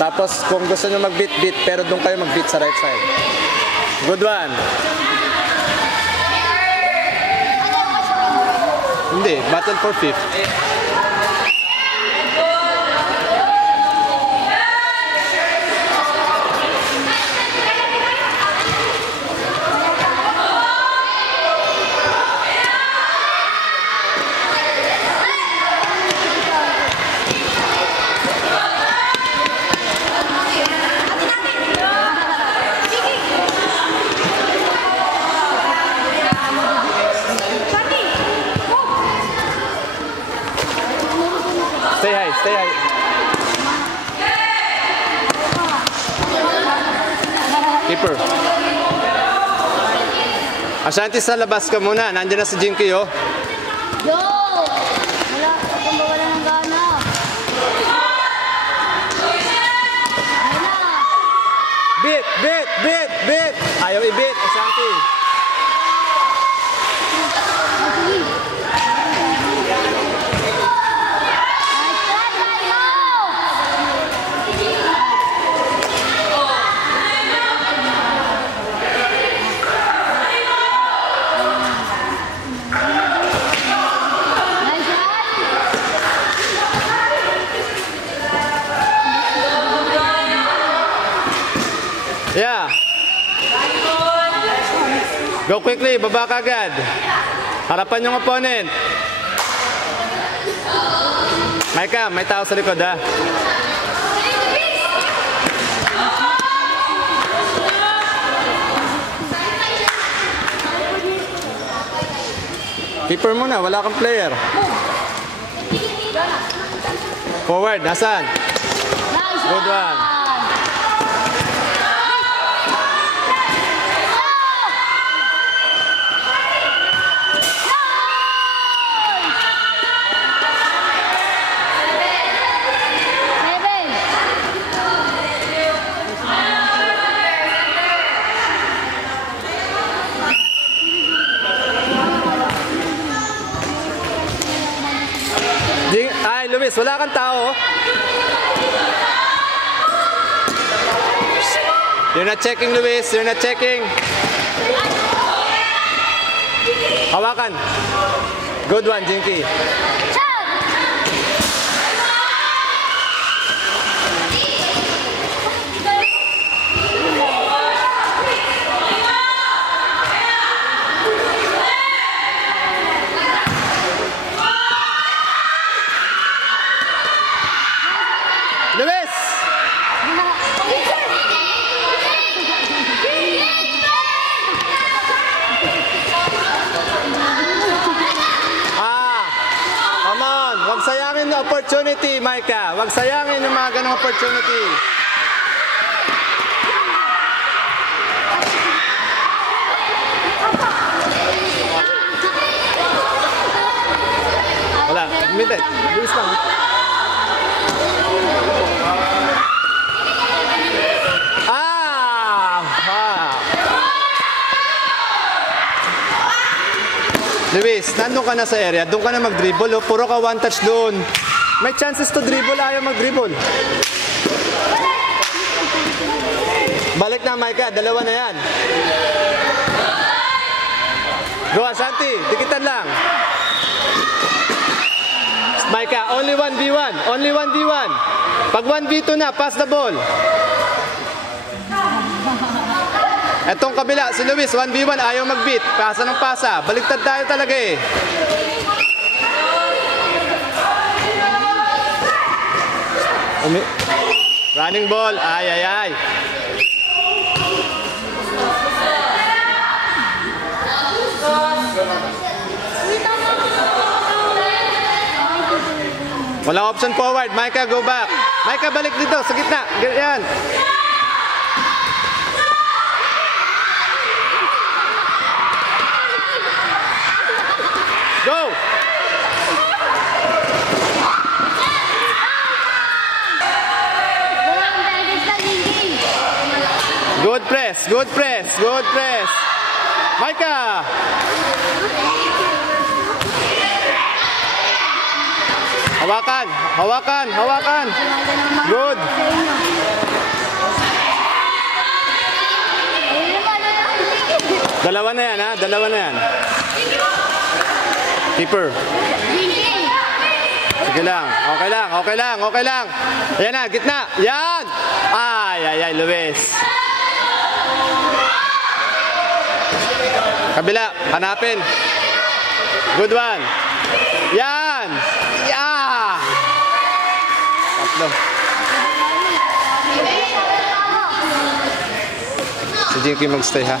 Tapos kung gusto nyo mag-beat, pero doon kayo mag-beat sa right side. Good one. Hindi, battle for fifth. Stay high, stay high. Keeper. Ashanti, sa labas ka muna. Nandiyan na si Jinky, oh. Yo! Wala, kung wala ng gana. Beat, beat, beat, beat. Ayaw i-beat, Ashanti. Yeah. Go quickly, baba ka agad. Harapan yung opponent. Micah, may tao sa likod, ha? Keeper muna, wala kang player. Forward, nasaan? Good one. Ay, Luis, wala kang tao. You're not checking, Luis. You're not checking. Hawakan. Good one, Jinky. Luis! Come on. Huwag sayangin yung opportunity, Micah. Huwag sayangin yung mga ganong opportunity. Wala. Minute. Luis lang. Luis, nandun ka na sa area, doon ka na mag-dribble, oh. Puro ka one touch doon. May chances to dribble, ayaw mag-dribble. Balik na, Micah, dalawa na yan. Go, Ashanti, dikitan lang. Micah, only 1v1, only 1v1. Pag 1v2 na, pass the ball. Etong kabila, si Luis, 1v1, ayaw mag-beat. Pasa ng pasa. Baligtad tayo talaga eh. Running ball. Ay, ay, ay. Walang option forward. Micah, go back. Micah, balik dito sa gitna. Yan. Go! Good press, good press, good press. Micah! Hawakan, hawakan, hawakan. Good. ha. Dalawa na yan. Keeper. Sige lang. Okay lang. Okay lang. Okay lang. Ayan na. Gitna. Yan. Ay, Luis. Kabila. Hanapin. Good one. Yan. Yeah. Tatlo. Si Jinky magstay ha.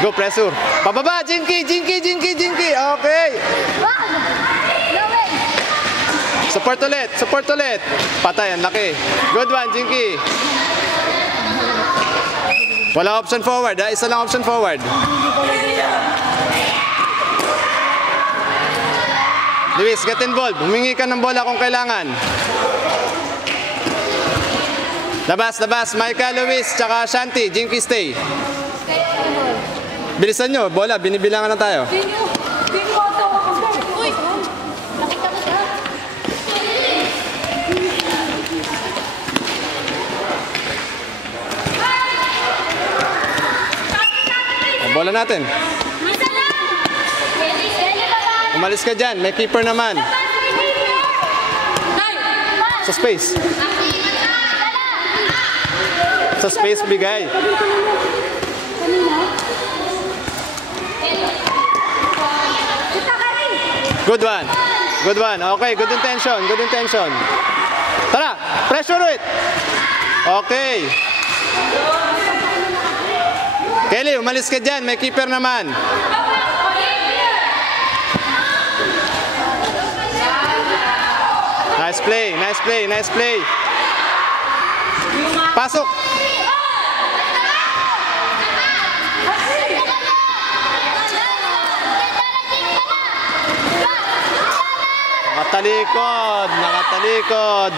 Go, pressure. Pababa, Jinky. Okay. Support ulit. Patay, ang laki. Good one, Jinky. Wala option forward, ha? Isa lang option forward. Luis, get involved. Humingi ka ng bola kung kailangan. Labas. Micah, Luis, tsaka Shanti. Jinky, stay. Bilisan nyo, bola. Binibilangan na tayo. Bola natin. Umalis ka dyan. May keeper naman. Sa space. Sa space bigay. Good one. Okay, good intention. Tara, pressure it. Okay. Kelly, umalis ka dyan. May keeper naman. Nice play. Pasok. Nakatalikod.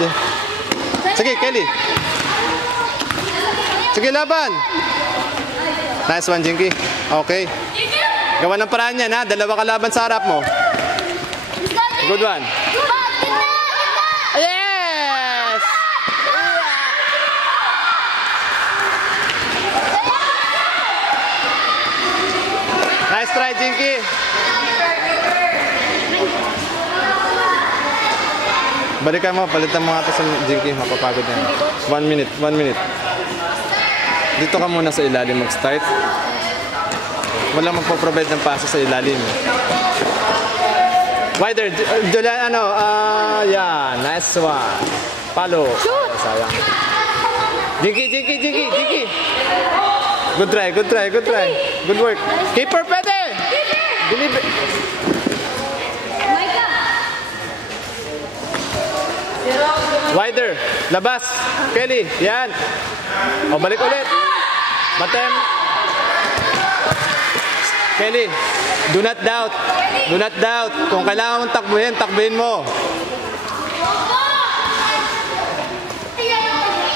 Sige, Kelly. Sige, laban. Nice one, Jinky. Okay. Gawa ng paraan yan, ha? Dalawa kalaban sa harap mo. Good one. Yes! Nice try, Jinky. Balikan mo, palitan mo nga ito sa Jinky. Mapapagod yan. 1 minute. Dito ka muna sa ilalim mag-start. Walang magpo-provide ng paso sa ilalim. Wider, Julian, yan. Nice one. Palo. Sayang. Jinky. Good try. Good work. Keeper, pwede. Believe it. Wider. Labas. Kelly. Yan. O, balik ulit. Batem. Kelly. Do not doubt. Kung kailangan mong takbuhin mo.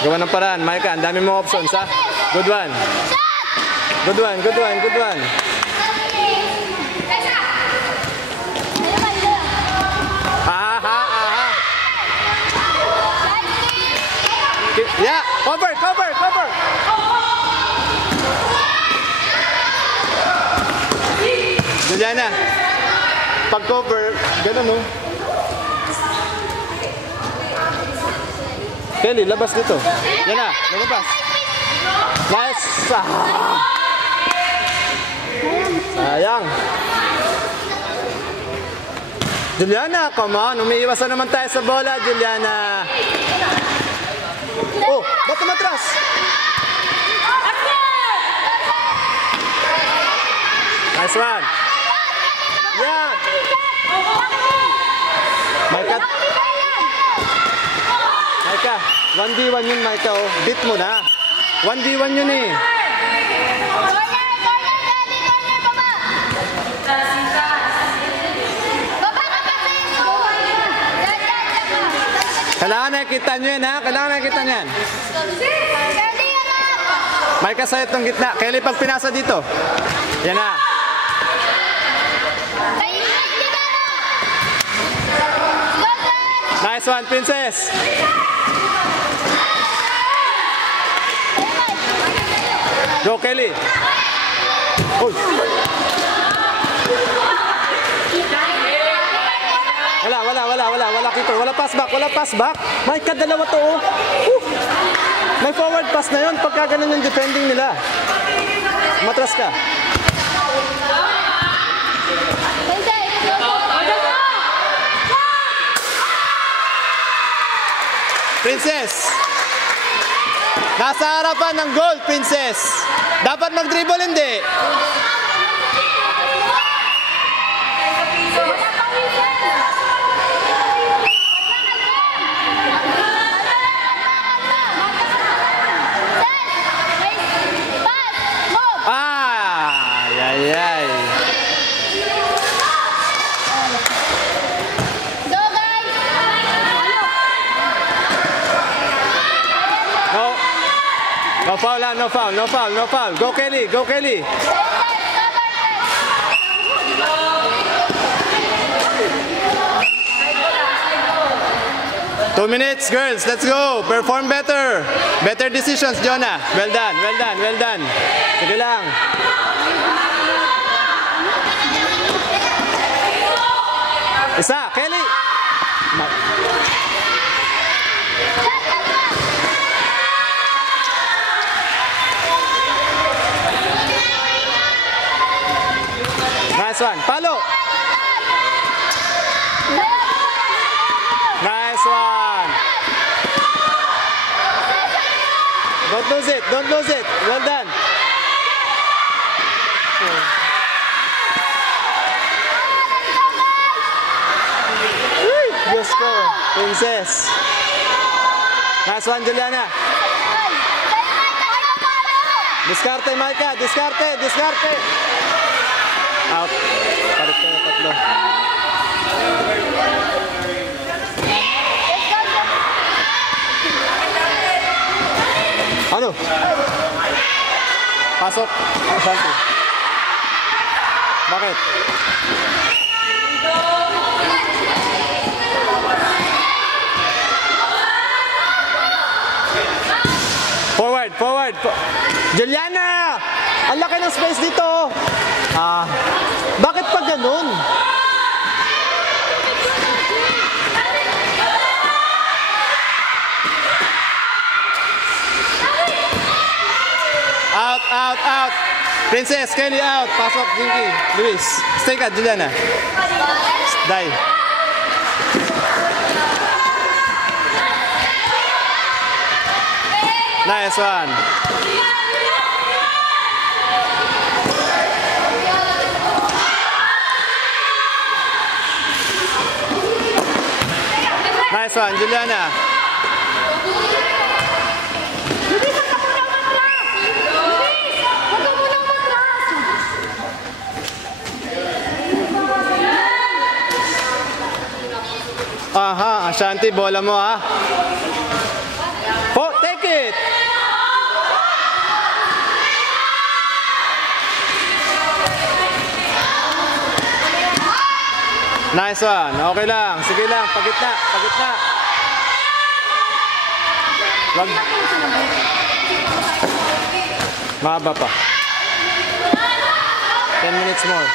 Gawa ng paraan. Micah, ang dami mong options, ha? Good one. Aha. Yeah, cover. Juliana, pag cover, ganun, no? Kelly, labas dito. Yan na, lumabas. Nice. Sayang. Juliana, come on. Umiiwasan naman tayo sa bola, Juliana. Oh, ba't tumatras? Nice one. Yan. Micah. 1v1 yun, Micah. Oh. Beat mo na. 1v1 yun eh. Kailangan nakikita nyo yan, ha? Micah, sa'yo itong gitna. Kelly, pag pinasa dito. Yan na. Nice one, Princess. Go, Kelly. Uy. Wala keeper. Wala pass back. May kadalawa to, oh. May forward pass na yun pagka ganun yung defending nila. Matras ka. Princess. Nasa harapan ng goal, Princess. Dapat mag-dribble, hindi. Ay. Go, guys! No foul. Go, Kelly. 2 minutes, girls. Let's go. Perform better. Better decisions, Jonah. Well done. Sige lang. Isa, Kelly. Nice one. Palo. Nice one. Don't lose it. Well done. Good score, Princess. Nice one, Juliana. Diskarte, Maika. Diskarte. Out. Palit kayo, tatlo. Ano? Pasok. Santi. Bakit? Forward. Juliana! Ang laki ng space dito. Bakit pa ganun? Out. Princess, Kelly out. Pasok, Jinky. Luis. Stay ka, Juliana. Die. Nice one. Nice one, Juliana. Aha, Ashanti, bola mo ha. Oh, take it. Nice one. Okay lang. Sige lang. Pagitna. Wag. Mahaba pa. 10 minutes more.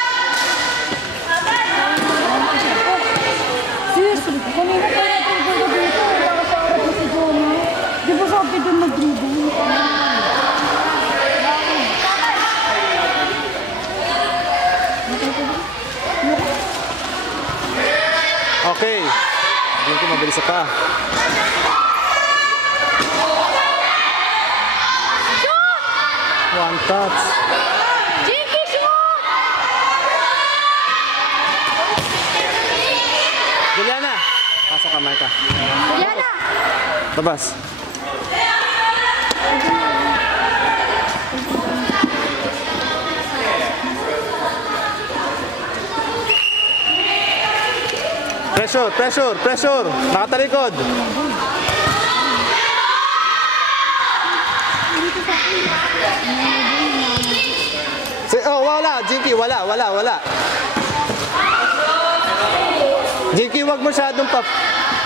Seriously, kanina pa natin dito dito. Nakasarap mo si Jonah. Di ba sabi doon mag-dribble? Okay. Hindi ko mabilis pa. One touch. Jinky, shoot! Juliana. Pasok ka, Maika. Juliana! Tabas. Pressure. Nakatalikod. Wala. Jinky, wala. Jinky, wag masyadong pa.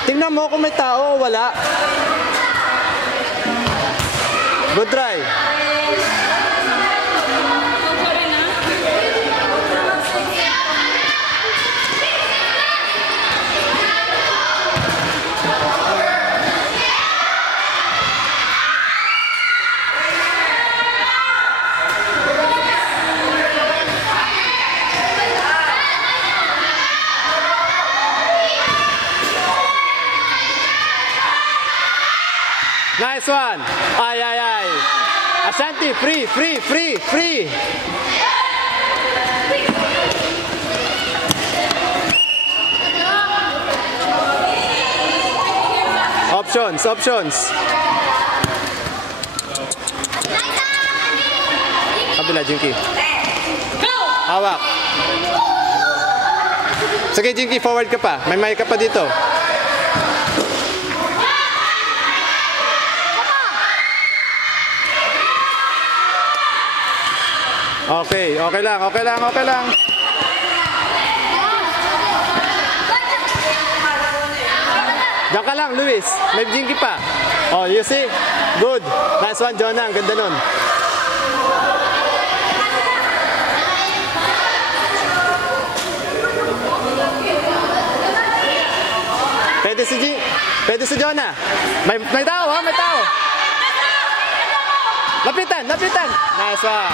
Tingnan mo kung may tao o wala. Good try. Nice one. Ay, ay, ay. Ashanti, free, free, free, free. Options, options. Kabila, Jinky. Hawak. Sige, Jinky, forward ka pa. May mic ka pa dito. Okay, okay lang, okay lang, okay lang. Diyan ka lang, Luis. May Jinky pa. Oh, you see? Good. Nice one, Jonah. Ang ganda nun. Pwede si Jonah. May tao, ha? May tao. Lapitan, lapitan. Nice one.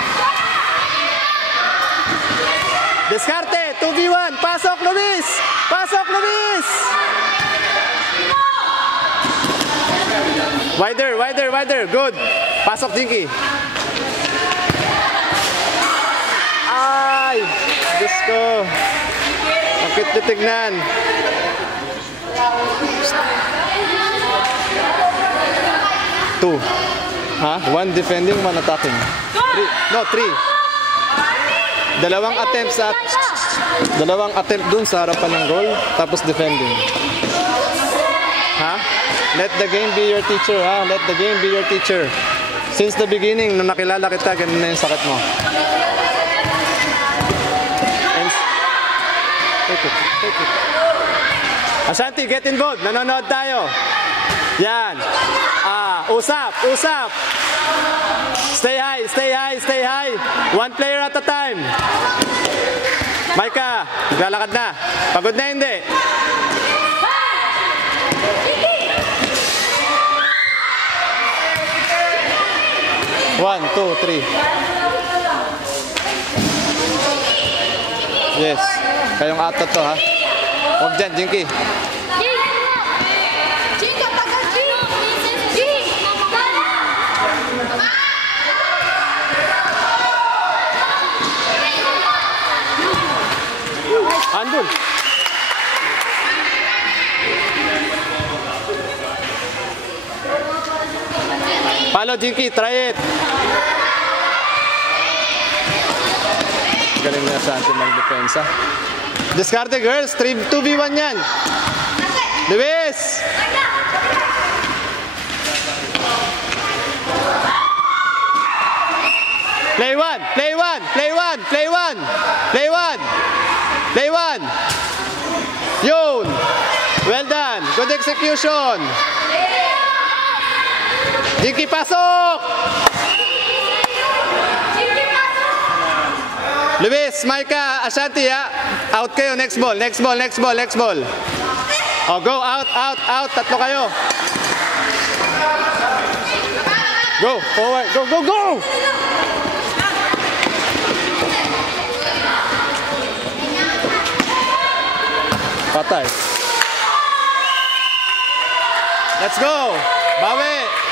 Diskarte, 2v1. Pasok, Luis. Pasok, Luis. Wider, wider, wider. Good. Pasok, Jinky. Ay, Diyos ko. Bakit titignan? Two. Ha? One defending, one attacking. Three. No, three. Dalawang attempt dun sa harapan ng goal, tapos defending. Ha? Let the game be your teacher, ha? Let the game be your teacher. Since the beginning, nung nakilala kita, ganun na yung sakit mo. Take it, take it. Ashanti, get involved. Nanonood tayo. Yan. Usap, usap. Stay high, stay high, stay high. One player at a time. Maika, naglalakad na. Pagod na hindi. One, two, three. Yes. Kayong atot to, ha? Huwag dyan, Jinky. Andun. Follow, Jinky. Try it. Galing na sa ating mag-depensa. Discarte, girls. 2v1 yan. Luis! Play one! Play one! Play one! Play one! Play one! Play one! Yun! Well done! Good execution! Jinky, pasok! Luis, Maika, Ashanti, ha? Out kayo, next ball, next ball, next ball, next ball. Oh, go, out, out, out, tatlo kayo. Go, forward, go, go, go! Patay. Let's go! Bawi!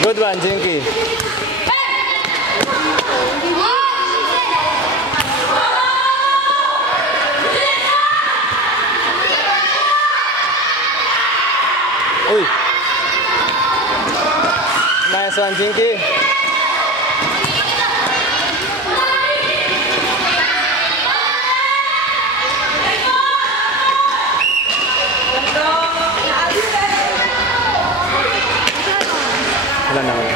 Good one, Jinky. Uy. Nice one, Jinky. Wala na, wala.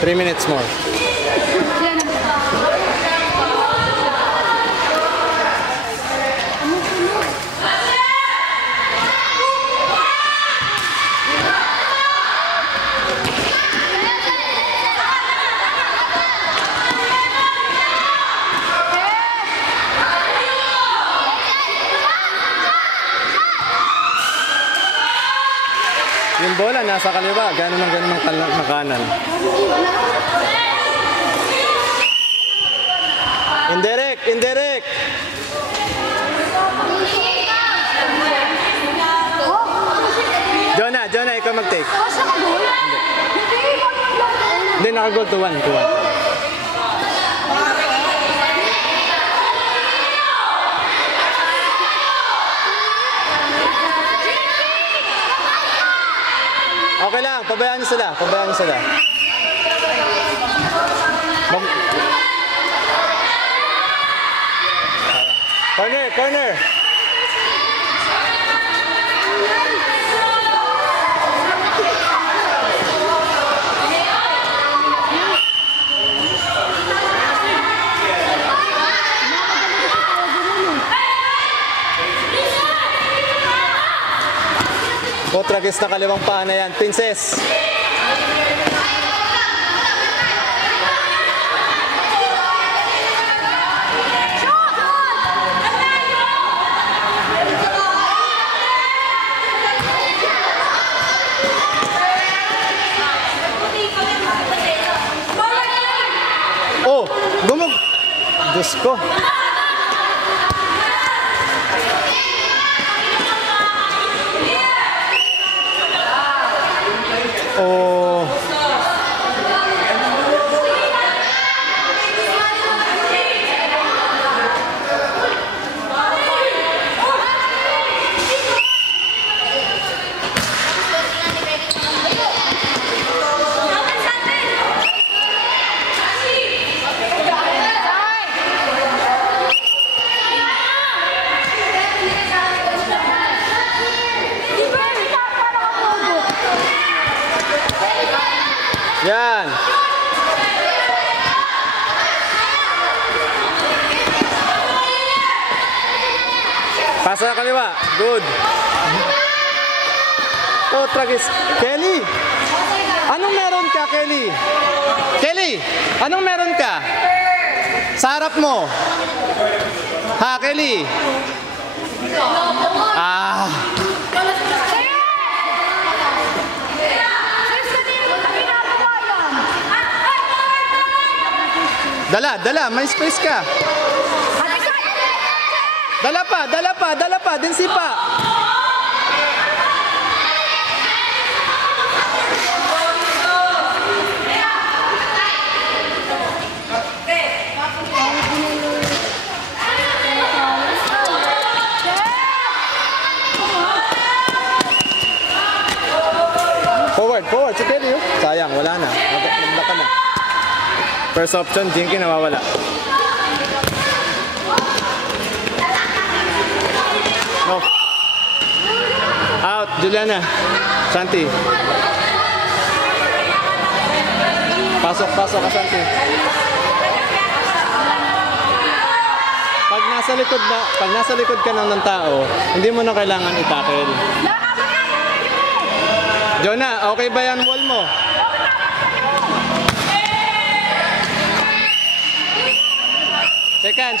3 minutes more. Yan ang Yung bola nasa kaliwa, ganun ang kanan. Indirect, indirect. Jonah, ikaw mag-take. Basta ka goal? Hindi, naka-goal to 1. Okay lang, pabayaan niyo sila. Corner. Potragis na kaliwang paa na yan. Princess. Oh, Diyos ko. Oh. Yan. Pasa kaliwa. Good. Oh, tragis. Kelly. Anong meron ka, Kelly? Kelly, anong meron ka? Sa harap mo. Ha, Kelly? Ah. Dala, may space ka. Dala pa, dinsi pa. Forward, si Kelly. Sayang, wala na. Naglaka na. First option, Jinky nawawala. No. Out, Juliana. Shanti. Pasok ka, Shanti. Pag nasa likod ka ng tao, hindi mo na kailangan i-tackle. Jonah, okay ba yan wall mo? Shake hands.